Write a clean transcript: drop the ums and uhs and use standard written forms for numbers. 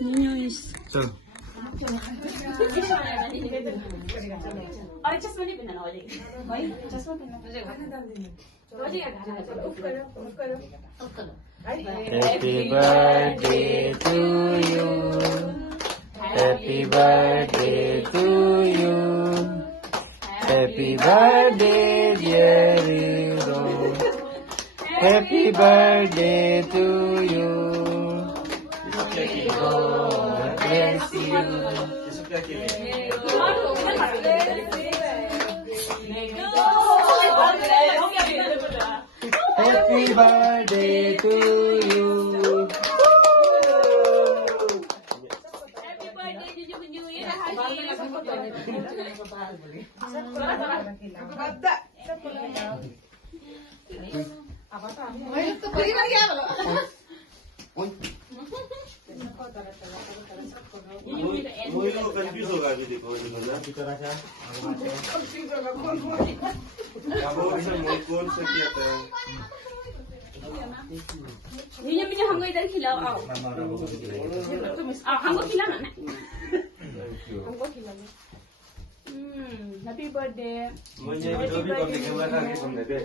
Niños. चल अरे चश्मा नहीं पहनना वाले भाई चश्मा पहनना Happy birthday to you. Happy birthday to you. Happy birthday, dear Hero. Happy birthday to you. God bless you. Happy birthday to you. Happy birthday जीजू मंजू ये रहा वही लोग कंफ्यूज होगा अभी देखो कौन सा किया था ये मुझे हमको इधर खिलाओ आओ हमको खिलाना ना हमको खिलाना हैप्पी बर्थडे मुझे भी तो भी करने के बाद आगे सुनने दे